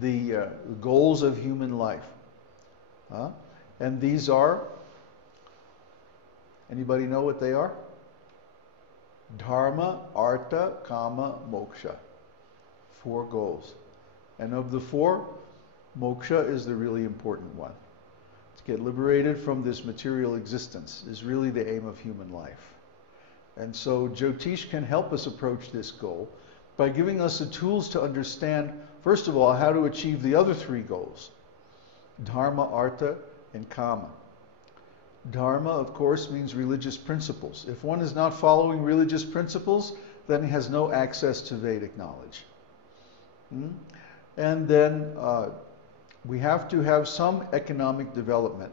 the goals of human life. And these are, anybody know what they are? Dharma, Artha, Kama, Moksha. 4 goals. And of the 4, moksha is the really important one. To get liberated from this material existence is really the aim of human life. And so Jyotish can help us approach this goal by giving us the tools to understand, first of all, how to achieve the other 3 goals. Dharma, Artha, and Kama. Dharma, of course, means religious principles. If one is not following religious principles, then he has no access to Vedic knowledge. And then we have to have some economic development.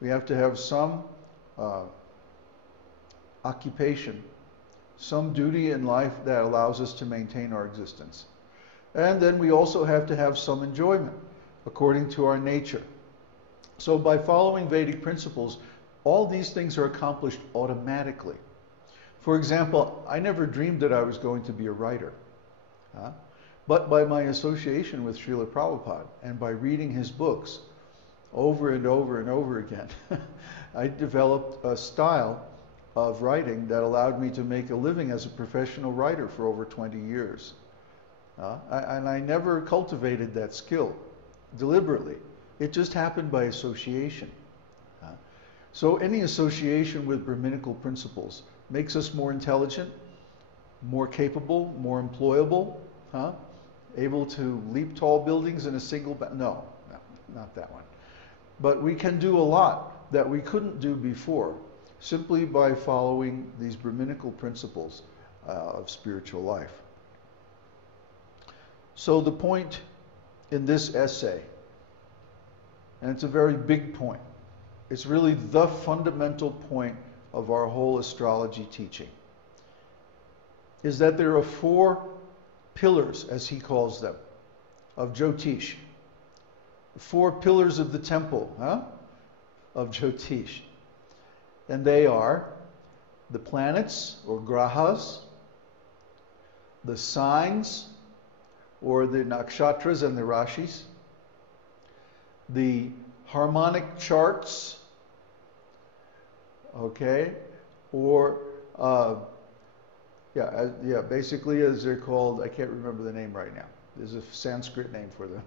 We have to have some occupation, some duty in life that allows us to maintain our existence. And then we also have to have some enjoyment according to our nature. So by following Vedic principles, all these things are accomplished automatically. For example, I never dreamed that I was going to be a writer. But by my association with Srila Prabhupada and by reading his books over and over and over again, I developed a style of writing that allowed me to make a living as a professional writer for over 20 years. And I never cultivated that skill deliberately. It just happened by association. So any association with Brahminical principles makes us more intelligent, more capable, more employable, able to leap tall buildings in a single no, not that one. But we can do a lot that we couldn't do before simply by following these Brahminical principles of spiritual life. So the point in this essay, and it's a very big point, it's really the fundamental point of our whole astrology teaching, is that there are 4 pillars, as he calls them, of Jyotish. 4 pillars of the temple of Jyotish. And they are the planets, or grahas, the signs, or the nakshatras and the rashis, the harmonic charts, okay, or basically as they're called, I can't remember the name right now. There's a Sanskrit name for them,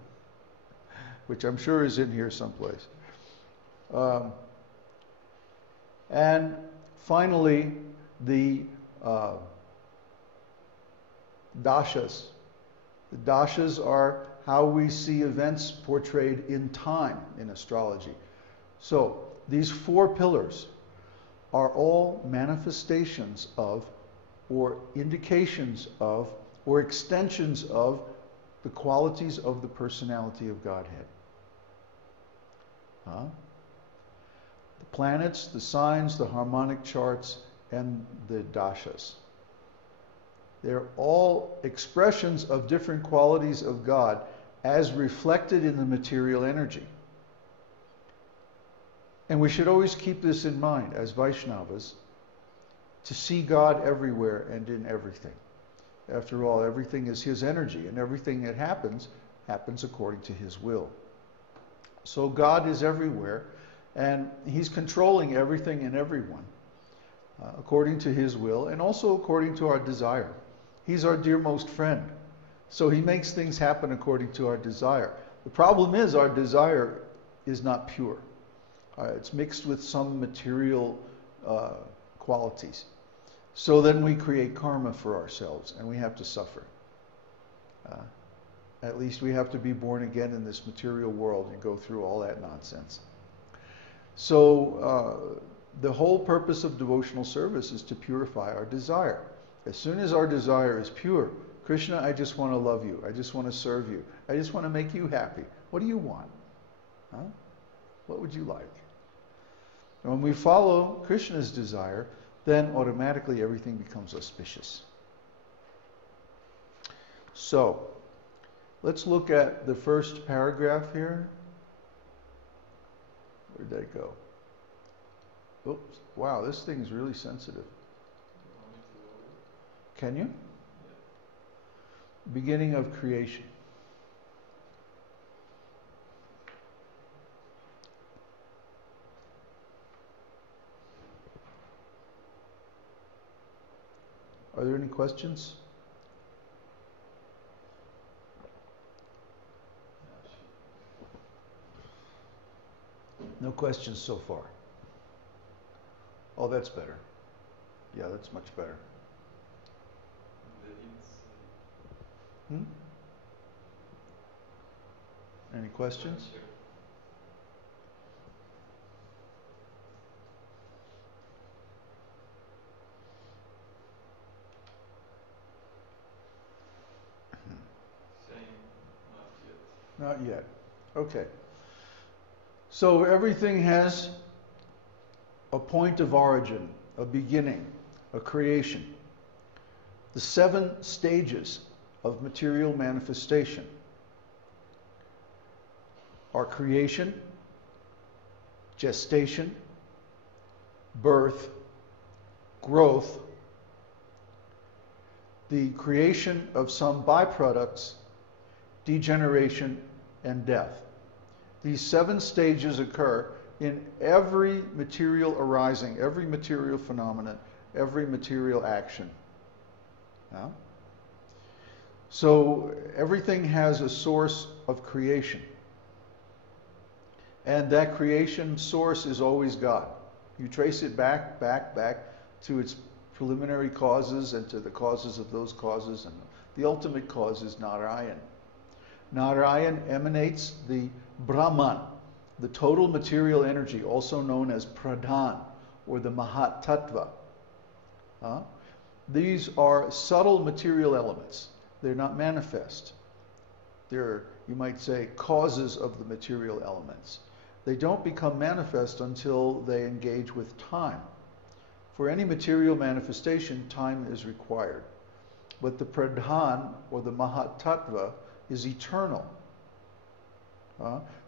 which I'm sure is in here someplace. And finally, the dashas. The dashas are how we see events portrayed in time in astrology. So these 4 pillars are all manifestations of, or indications of, or extensions of the qualities of the personality of Godhead. The planets, the signs, the harmonic charts, and the dashas. They're all expressions of different qualities of God as reflected in the material energy. And we should always keep this in mind as Vaishnavas, to see God everywhere and in everything. After all, everything is His energy, and everything that happens, happens according to His will. So God is everywhere, and He's controlling everything and everyone according to His will, and also according to our desire. He's our dearmost friend. So He makes things happen according to our desire. The problem is our desire is not pure. It's mixed with some material qualities. So then we create karma for ourselves, and we have to suffer. At least we have to be born again in this material world and go through all that nonsense. So the whole purpose of devotional service is to purify our desire. As soon as our desire is pure, Krishna, I just want to love you. I just want to serve you. I just want to make you happy. What do you want? What would you like? And when we follow Krishna's desire, then automatically everything becomes auspicious. So, let's look at the first paragraph here. Where'd that go? Oops. Wow, this thing's really sensitive. Can you? Beginning of creation. Are there any questions? No questions so far. Oh, that's better. Yeah, that's much better. Hmm? Any questions? Not yet. Okay. So everything has a point of origin, a beginning, a creation. The 7 stages of material manifestation are creation, gestation, birth, growth, the creation of some byproducts, degeneration, and death. These 7 stages occur in every material arising, every material phenomenon, every material action. Yeah? So everything has a source of creation. And that creation source is always God. You trace it back to its preliminary causes and to the causes of those causes, and the ultimate cause is Narayan. Narayan emanates the Brahman, the total material energy, also known as Pradhan, or the Mahat Tattva. These are subtle material elements. They're not manifest. They're, you might say, causes of the material elements. They don't become manifest until they engage with time. For any material manifestation, time is required. But the Pradhan, or the Mahat Tattva, is eternal.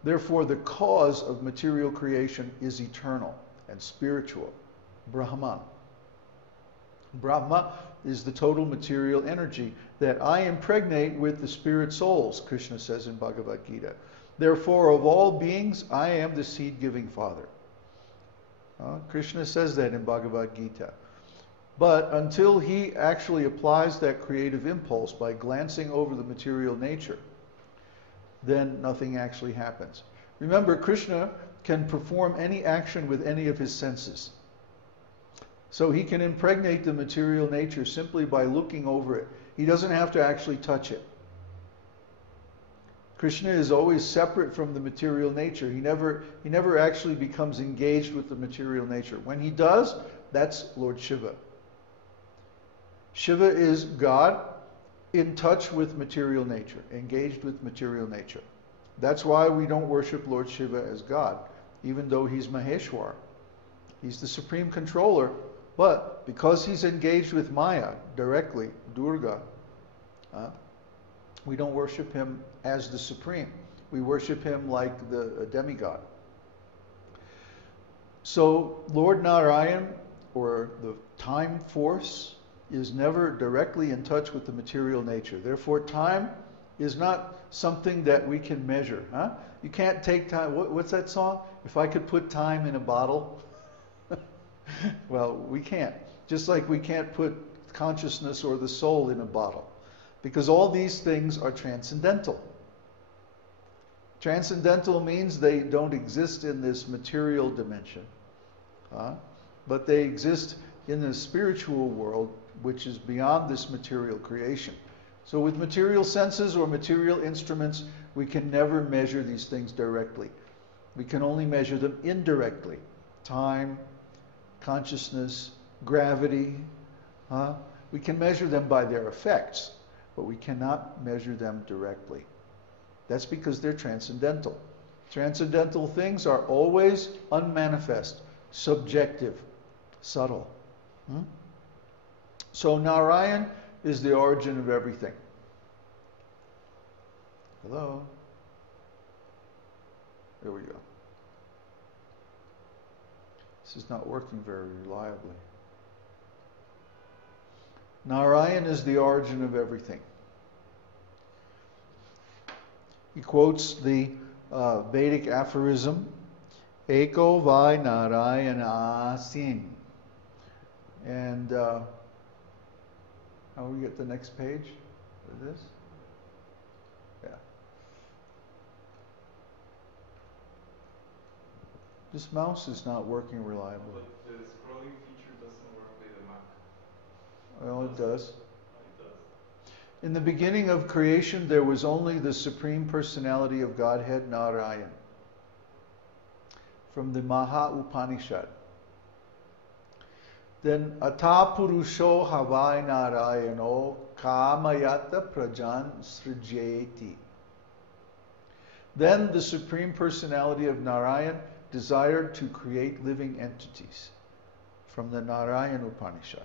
Therefore, the cause of material creation is eternal and spiritual, Brahman. Brahma is the total material energy that I impregnate with the spirit souls, Krishna says in Bhagavad Gita. Therefore, of all beings, I am the seed-giving Father. Krishna says that in Bhagavad Gita. But until he actually applies that creative impulse by glancing over the material nature, then nothing actually happens. Remember, Krishna can perform any action with any of his senses. So he can impregnate the material nature simply by looking over it. He doesn't have to actually touch it. Krishna is always separate from the material nature. He never actually becomes engaged with the material nature. When he does, that's Lord Shiva. Shiva is God in touch with material nature, engaged with material nature. That's why we don't worship Lord Shiva as God, even though he's Maheshwar. He's the supreme controller, but because he's engaged with Maya directly, Durga, we don't worship him as the supreme. We worship him like a demigod. So Lord Narayan, or the time force, is never directly in touch with the material nature. Therefore, time is not something that we can measure. You can't take time. What's that song? If I could put time in a bottle. Well, we can't. Just like we can't put consciousness or the soul in a bottle. Because all these things are transcendental. Transcendental means they don't exist in this material dimension. But they exist in the spiritual world, which is beyond this material creation. So with material senses or material instruments, we can never measure these things directly. We can only measure them indirectly. Time, consciousness, gravity. We can measure them by their effects, but we cannot measure them directly. That's because they're transcendental. Transcendental things are always unmanifest, subjective, subtle. So Narayan is the origin of everything. Hello? There we go. This is not working very reliably. Narayan is the origin of everything. He quotes the Vedic aphorism, Eko vai Narayana asin. And How we get the next page for this? Yeah. This mouse is not working reliably. But the scrolling feature doesn't work with the Mac. Well, it does. It does. In the beginning of creation, there was only the Supreme Personality of Godhead, Narayan. From the Maha Upanishad. Then Ata Purusho Havai Narayano Kamayata Prajan Srijeti. Then the Supreme Personality of Narayan desired to create living entities. From the Narayan Upanishad.